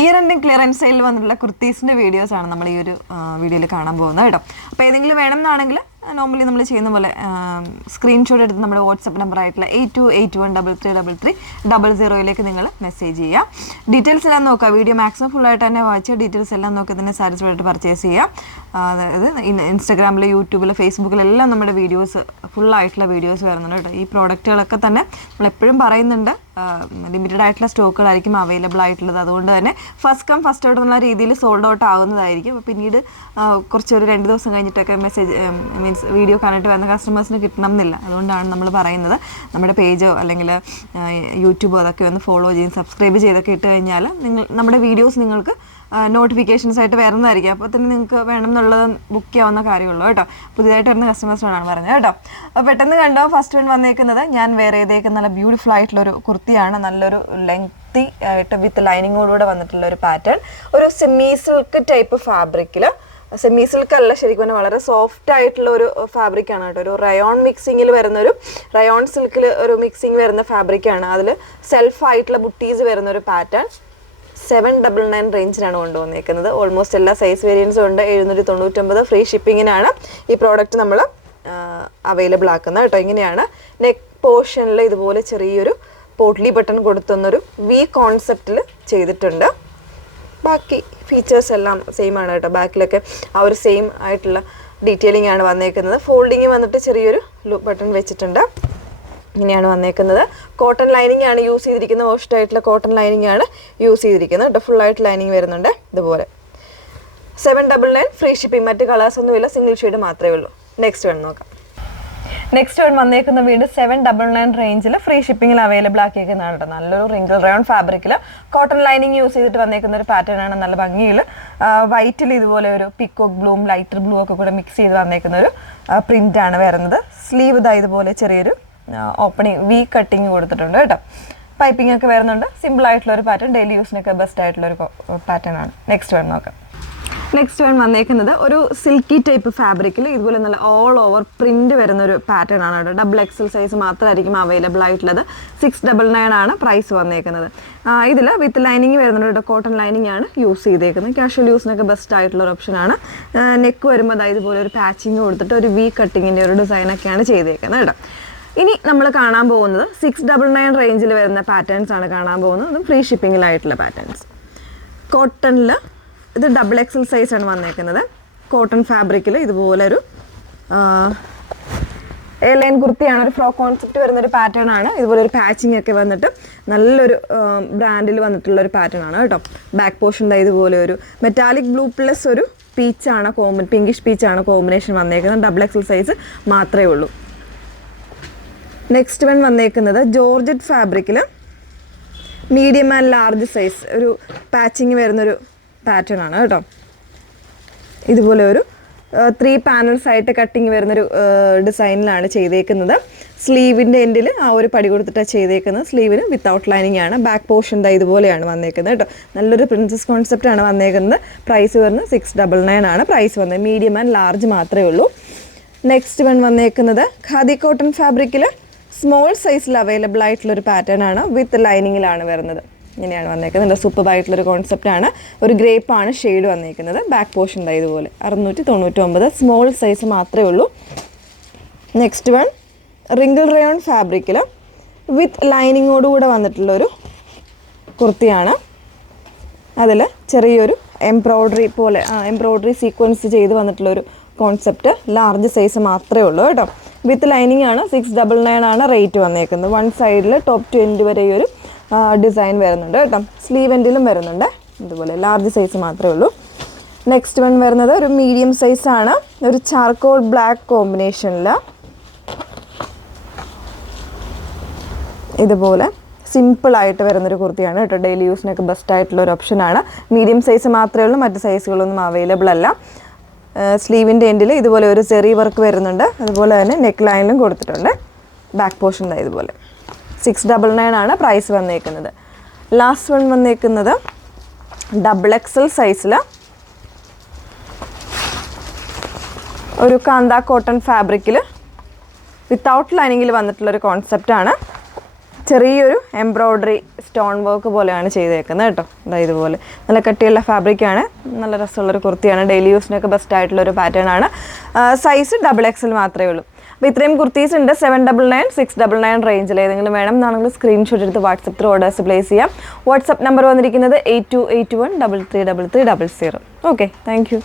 Year ending clearance സെയിലിൽ വന്നിട്ടുള്ള കുർത്തീസിൻ്റെ വീഡിയോസാണ് നമ്മൾ ഈ ഒരു വീഡിയോയിൽ കാണാൻ പോകുന്നത് കേട്ടോ. അപ്പോൾ ഏതെങ്കിലും വേണമെന്നാണെങ്കിൽ നോർമലി നമ്മൾ ചെയ്യുന്ന പോലെ സ്ക്രീൻഷോട്ട് എടുത്ത് നമ്മുടെ വാട്സപ്പ് നമ്പർ ആയിട്ടുള്ള 8281333300 നിങ്ങൾ മെസ്സേജ് ചെയ്യുക. ഡീറ്റെയിൽസ് എല്ലാം നോക്കുക. വീഡിയോ മാക്സിമം ഫുള്ളായിട്ട് തന്നെ വായിച്ച് ഡീറ്റെയിൽസ് എല്ലാം നോക്കി തന്നെ സാറ്റിസ്ഫൈഡ് ആയിട്ട് പർച്ചേസ് ചെയ്യുക. അതായത് ഇൻസ്റ്റാഗ്രാമിൽ, യൂട്യൂബിൽ, ഫേസ്ബുക്കിലെല്ലാം നമ്മുടെ വീഡിയോസ് ഫുള്ളായിട്ടുള്ള വീഡിയോസ് വരുന്നുണ്ട് കേട്ടോ. ഈ പ്രോഡക്റ്റുകളൊക്കെ തന്നെ നമ്മളെപ്പോഴും പറയുന്നുണ്ട് ലിമിറ്റഡ് ആയിട്ടുള്ള സ്റ്റോക്കുകളായിരിക്കും അവൈലബിൾ ആയിട്ടുള്ളത്. അതുകൊണ്ട് തന്നെ ഫസ്റ്റ് കം ഫസ്റ്റ് ഔട്ട് എന്നുള്ള രീതിയിൽ സോൾഡ് ഔട്ട് ആവുന്നതായിരിക്കും. അപ്പോൾ പിന്നീട് കുറച്ചൊരു 2 ദിവസം കഴിഞ്ഞിട്ടൊക്കെ മെസ്സേജ് മീൻസ് വീഡിയോ കണ്ടിട്ട് വരുന്ന കസ്റ്റമേഴ്സിന് കിട്ടണം എന്നില്ല. അതുകൊണ്ടാണ് നമ്മൾ പറയുന്നത് നമ്മുടെ പേജോ അല്ലെങ്കിൽ യൂട്യൂബോ അതൊക്കെ ഒന്ന് ഫോളോ ചെയ്ത് സബ്സ്ക്രൈബ് ചെയ്തൊക്കെ ഇട്ട് കഴിഞ്ഞാൽ നമ്മുടെ വീഡിയോസ് നിങ്ങൾക്ക് നോട്ടിഫിക്കേഷൻസ് ആയിട്ട് വരുന്നതായിരിക്കും. അപ്പോൾ തന്നെ നിങ്ങൾക്ക് വേണം എന്നുള്ളത് ബുക്ക് ചെയ്യാവുന്ന കാര്യമുള്ളൂ കേട്ടോ. പുതിയതായിട്ട് വരുന്ന കസ്റ്റമേഴ്സിനോടാണ് പറഞ്ഞത് കേട്ടോ. അപ്പോൾ പെട്ടെന്ന് കണ്ടോ, ഫസ്റ്റ് വൺ വന്നേക്കുന്നത് ഞാൻ വേറെ ചെയ്തേക്കുന്ന നല്ല ബ്യൂട്ടിഫുൾ ആയിട്ടുള്ളൊരു കുർത്തിയാണ്. നല്ലൊരു ലെങ്തി ആയിട്ട് വിത്ത് ലൈനിങ്ങോടുകൂടെ വന്നിട്ടുള്ള ഒരു പാറ്റേൺ, ഒരു സെമി സിൽക്ക് ടൈപ്പ് ഫാബ്രിക്കിൽ. സെമി സിൽക്ക് അല്ല, ശരിക്കും പറഞ്ഞാൽ വളരെ സോഫ്റ്റ് ആയിട്ടുള്ള ഒരു ഫാബ്രിക്കാണ് കേട്ടോ. ഒരു റയോൺ മിക്സിങ്ങിൽ വരുന്നൊരു റയോൺ സിൽക്കിൽ ഒരു മിക്സിങ് വരുന്ന ഫാബ്രിക്കാണ്. അതിൽ സെൽഫായിട്ടുള്ള ബുട്ടീസ് വരുന്നൊരു പാറ്റേൺ. 799 റേഞ്ചിനാണ് കൊണ്ടുവന്നേക്കുന്നത്. ഓൾമോസ്റ്റ് എല്ലാ സൈസ് വേരിയൻസും ഉണ്ട്. 799 ഫ്രീ ഷിപ്പിങ്ങിനാണ് ഈ പ്രോഡക്റ്റ് നമ്മൾ അവൈലബിൾ ആക്കുന്നത് കേട്ടോ. ഇങ്ങനെയാണ് നെക്ക് പോർഷനിൽ ഇതുപോലെ ചെറിയൊരു പോട്ട്ലി ബട്ടൺ കൊടുത്തുന്നൊരു വി കോൺസെപ്റ്റിൽ ചെയ്തിട്ടുണ്ട്. ബാക്കി ഫീച്ചേഴ്സ് എല്ലാം സെയിം ആണ് കേട്ടോ. ബാക്കിലൊക്കെ ആ ഒരു സെയിം ആയിട്ടുള്ള ഡീറ്റെയിലിംഗ് ആണ് വന്നേക്കുന്നത്. ഫോൾഡിങ് വന്നിട്ട് ചെറിയൊരു ബട്ടൺ വെച്ചിട്ടുണ്ട്. ഇങ്ങനെയാണ് വന്നേക്കുന്നത്. കോട്ടൺ ലൈനിങ് ആണ് യൂസ് ചെയ്തിരിക്കുന്നത്. വാഷ്ഡ് ആയിട്ടുള്ള കോട്ടൺ ലൈനിങ് ആണ് യൂസ് ചെയ്തിരിക്കുന്നത് കേട്ടോ. ഫുള്ളായിട്ട് ലൈനിങ് വരുന്നുണ്ട് ഇതുപോലെ. 799 ഫ്രീ ഷിപ്പിംഗ്. മറ്റ് കളേഴ്സ് ഒന്നുമില്ല, സിംഗിൾ ഷെയ്ഡ് മാത്രമേ ഉള്ളൂ. നെക്സ്റ്റ് വൺ നോക്കാം. നെക്സ്റ്റ് വൺ വന്നേക്കുന്ന വീണ്ടും 799 റേഞ്ചിൽ ഫ്രീ ഷിപ്പിങ്ങിൽ അവൈലബിൾ ആക്കിയിരിക്കുന്നതാണ് കേട്ടോ. നല്ലൊരു റിങ്കിൾ റയോൺ ഫാബ്രിക്കിൽ കോട്ടൺ ലൈനിങ് യൂസ് ചെയ്തിട്ട് വന്നേക്കുന്ന ഒരു പാറ്റേൺ ആണ്. നല്ല ഭംഗിയിൽ വൈറ്റിൽ ഇതുപോലെ ഒരു പിക്കോക്ക് ബ്ലൂവും ലൈറ്റർ ബ്ലൂ ഒക്കെ കൂടെ മിക്സ് ചെയ്ത് വന്നേക്കുന്ന ഒരു പ്രിന്റ് ആണ് വരുന്നത്. സ്ലീവ് ഇതാ ഇതുപോലെ ചെറിയൊരു ഓപ്പണിങ് വി കട്ടിങ് കൊടുത്തിട്ടുണ്ട് കേട്ടോ. പൈപ്പിംഗ് ഒക്കെ വരുന്നുണ്ട്. സിമ്പിൾ ആയിട്ടുള്ള ഒരു പാറ്റേൺ, ഡെയിലി യൂസിനൊക്കെ ബെസ്റ്റ് ആയിട്ടുള്ള ഒരു പാറ്റേൺ ആണ്. നെക്സ്റ്റ് വൺ നോക്കാം. നെക്സ്റ്റ് വൺ വന്നേക്കുന്നത് ഒരു സിൽക്കി ടൈപ്പ് ഫാബ്രിക്കിൽ ഇതുപോലെ നല്ല ഓൾ ഓവർ പ്രിന്റ് വരുന്ന ഒരു പാറ്റേൺ ആണ് കേട്ടോ. XXL സൈസ് മാത്രമായിരിക്കും അവൈലബിൾ ആയിട്ടുള്ളത്. 699 ആണ് പ്രൈസ് വന്നേക്കുന്നത്. ഇതിൽ വിത്ത് ലൈനിങ് വരുന്നുണ്ട് കേട്ടോ. കോട്ടൺ ലൈനിങ് ആണ് യൂസ് ചെയ്തേക്കുന്നത്. കാഷ്വൽ യൂസിനൊക്കെ ബെസ്റ്റ് ആയിട്ടുള്ള ഒരു ഓപ്ഷനാണ്. നെക്ക് വരുമ്പോൾ അതായത് ഇതുപോലെ ഒരു പാച്ചിങ് കൊടുത്തിട്ട് ഒരു വി കട്ടിങ്ങിൻ്റെ ഒരു ഡിസൈനൊക്കെയാണ് ചെയ്തേക്കുന്നത് കേട്ടോ. ഇനി നമ്മൾ കാണാൻ പോകുന്നത് 699 റേഞ്ചിൽ വരുന്ന പാറ്റേൺസ് ആണ് കാണാൻ പോകുന്നത്. അതും ഫ്രീ ഷിപ്പിങ്ങിലായിട്ടുള്ള പാറ്റേൺസ്. കോട്ടണിൽ ഇത് XXL സൈസാണ് വന്നേക്കുന്നത്. കോട്ടൺ ഫാബ്രിക്കിൽ ഇതുപോലെ ഒരു എയർലൈൻ കുർത്തിയാണ്. ഒരു ഫ്രോക്ക് കോൺസെപ്റ്റ് വരുന്നൊരു പാറ്റേൺ ആണ്. ഇതുപോലെ ഒരു പാച്ചിങ് ഒക്കെ വന്നിട്ട് നല്ലൊരു ബ്രാൻഡിൽ വന്നിട്ടുള്ള ഒരു പാറ്റേൺ ആണ് കേട്ടോ. ബാക്ക് പോർഷൻ്റെ ഇതുപോലെ ഒരു മെറ്റാലിക് ബ്ലൂ പ്ലസ് ഒരു പീച്ചാണ് പിങ്കിഷ് പീച്ചാണ് കോമ്പിനേഷൻ വന്നേക്കുന്നത്. XXL സൈസ് മാത്രമേ ഉള്ളൂ. നെക്സ്റ്റ് വൺ വന്നേക്കുന്നത് ജോർജറ്റ് ഫാബ്രിക്കിൽ മീഡിയം ആൻഡ് ലാർജ് സൈസ് ഒരു പാച്ചിങ് വരുന്നൊരു പാറ്റേൺ ആണ് കേട്ടോ. ഇതുപോലെ ഒരു 3 പാനൽസ് ആയിട്ട് കട്ടിങ് വരുന്നൊരു ഡിസൈനിലാണ് ചെയ്തേക്കുന്നത്. സ്ലീവിൻ്റെ എൻഡിൽ ആ ഒരു പടി കൊടുത്തിട്ടാണ് ചെയ്തേക്കുന്നത്. സ്ലീവിന് വിത്തൗട്ട് ലൈനിങ് ആണ്. ബാക്ക് പോർഷൻ ഇതുപോലെയാണ് വന്നേക്കുന്നത് കേട്ടോ. നല്ലൊരു പ്രിൻസസ് കോൺസെപ്റ്റാണ് വന്നേക്കുന്നത്. പ്രൈസ് വരുന്നത് 699 ആണ് പ്രൈസ് വന്നത്. മീഡിയം ആൻഡ് ലാർജ് മാത്രമേ ഉള്ളൂ. നെക്സ്റ്റ് വൺ വന്നേക്കുന്നത് ഖാദി കോട്ടൺ ഫാബ്രിക്കിൽ സ്മോൾ സൈസിൽ അവൈലബിൾ ആയിട്ടുള്ളൊരു പാറ്റേൺ ആണ്. വിത്ത് ലൈനിങ്ങിലാണ് വരുന്നത്. ഇങ്ങനെയാണ് വന്നേക്കുന്നത്. സൂപ്പറായിട്ടുള്ളൊരു കോൺസെപ്റ്റാണ്. ഒരു ഗ്രേപ്പാണ് ഷെയ്ഡ് വന്നേക്കുന്നത്. ബാക്ക് പോർഷൻ ഇതുപോലെ 699 സ്മോൾ സൈസ് മാത്രമേ ഉള്ളൂ. നെക്സ്റ്റ് വൺ റിങ്കിൾ റയോൺ ഫാബ്രിക്കിൽ വിത്ത് ലൈനിങ്ങോടുകൂടെ വന്നിട്ടുള്ളൊരു കുർത്തിയാണ്. അതിൽ ചെറിയൊരു എംബ്രോയ്ഡറി സീക്വൻസ് ചെയ്ത് വന്നിട്ടുള്ളൊരു കോൺസെപ്റ്റ്. ലാർജ് സൈസ് മാത്രമേ ഉള്ളൂ കേട്ടോ. വിത്ത് ലൈനിങ് ആണ്. 699 ആണ് റേറ്റ് വന്നേക്കുന്നത്. വൺ സൈഡിൽ ടോപ്പ് ടു എൻഡ് വരെ ഒരു ഡിസൈൻ വരുന്നുണ്ട് കേട്ടോ. സ്ലീവ് എൻഡിലും വരുന്നുണ്ട്. ഇതുപോലെ ലാർജ് സൈസ് മാത്രമേ ഉള്ളൂ. നെക്സ്റ്റ് വൺ വരുന്നത് ഒരു മീഡിയം സൈസാണ്. ഒരു ചാർക്കോൾ ബ്ലാക്ക് കോമ്പിനേഷനിൽ ഇതുപോലെ സിമ്പിളായിട്ട് വരുന്നൊരു കുർത്തിയാണ് കേട്ടോ. ഡെയിലി യൂസിനൊക്കെ ബെസ്റ്റ് ആയിട്ടുള്ള ഒരു ഓപ്ഷനാണ്. മീഡിയം സൈസ് മാത്രമേ ഉള്ളൂ. മറ്റ് സൈസുകളൊന്നും അവൈലബിൾ അല്ല. സ്ലീവിൻ്റെ എൻഡിൽ ഇതുപോലെ ഒരു ചെറിയ വർക്ക് വരുന്നുണ്ട്. അതുപോലെ തന്നെ നെക്ക് ലൈനിലും കൊടുത്തിട്ടുണ്ട്. ബാക്ക് പോർഷൻ ഇതുപോലെ 699 ആണ് പ്രൈസ് വന്നേക്കുന്നത്. ലാസ്റ്റ് വൺ വന്നേക്കുന്നത് XXL സൈസിൽ ഒരു കാന്ത കോട്ടൺ ഫാബ്രിക്കിൽ വിത്തൗട്ട് ലൈനിങ്ങിൽ വന്നിട്ടുള്ളൊരു കോൺസെപ്റ്റാണ്. ചെറിയൊരു എംബ്രോയ്ഡറി സ്റ്റോൺ വർക്ക് പോലെയാണ് ചെയ്തേക്കുന്നത് കേട്ടോ. അതായത് ഇതുപോലെ നല്ല കട്ടിയുള്ള ഫാബ്രിക്കാണ്, നല്ല രസമുള്ളൊരു കുർത്തിയാണ്, ഡെയിലി യൂസിനൊക്കെ ബെസ്റ്റ് ആയിട്ടുള്ളൊരു പാറ്റേൺ ആണ്. സൈസ് XXL മാത്രമേ ഉള്ളൂ. അപ്പോൾ ഇത്രയും കുർത്തീസ് ഉണ്ട് 799, 699 റേഞ്ചിൽ. ഏതെങ്കിലും വേണം എന്നാണെങ്കിൽ സ്ക്രീൻഷോട്ട് എടുത്ത് വാട്സപ്പ് ത്രൂ ഓർഡേഴ്സ് പ്ലേസ് ചെയ്യാം. വാട്സപ്പ് നമ്പർ വന്നിരിക്കുന്നത് 8281333300. Okay, thank you.